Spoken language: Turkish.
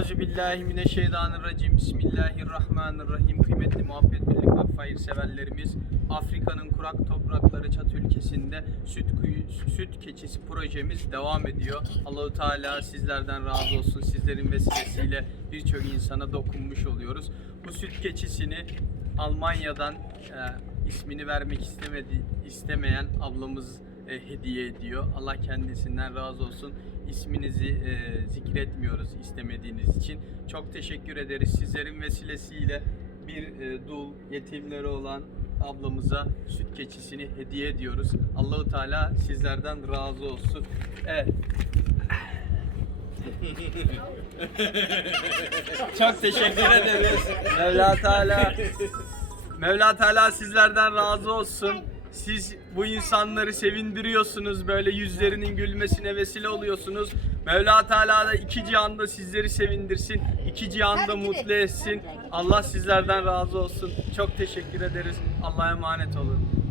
Euzubillahimineşşeytanirracim. Bismillahirrahmanirrahim. Kıymetli muhabbet birlik ve hayır severlerimiz Afrika'nın kurak toprakları Çat ülkesinde süt kuyu, süt keçisi projemiz devam ediyor. Allahu Teala sizlerden razı olsun. Sizlerin vesilesiyle birçok insana dokunmuş oluyoruz. Bu süt keçisini Almanya'dan e, ismini vermek istemedi istemeyen ablamız e, hediye ediyor. Allah kendisinden razı olsun. İsminizi e, zikretmiyoruz istemediğiniz için. Çok teşekkür ederiz. Sizlerin vesilesiyle bir e, dul yetimleri olan ablamıza süt keçisini hediye ediyoruz. Allahu Teala sizlerden razı olsun. Evet. Çok teşekkür ederiz. Mevla Teala Mevla Teala sizlerden razı olsun. Siz bu insanları sevindiriyorsunuz. Böyle yüzlerinin gülmesine vesile oluyorsunuz. Mevla Teala da iki cihanda sizleri sevindirsin. iki cihanda mutlu etsin. Allah sizlerden razı olsun. Çok teşekkür ederiz. Allah'a emanet olun.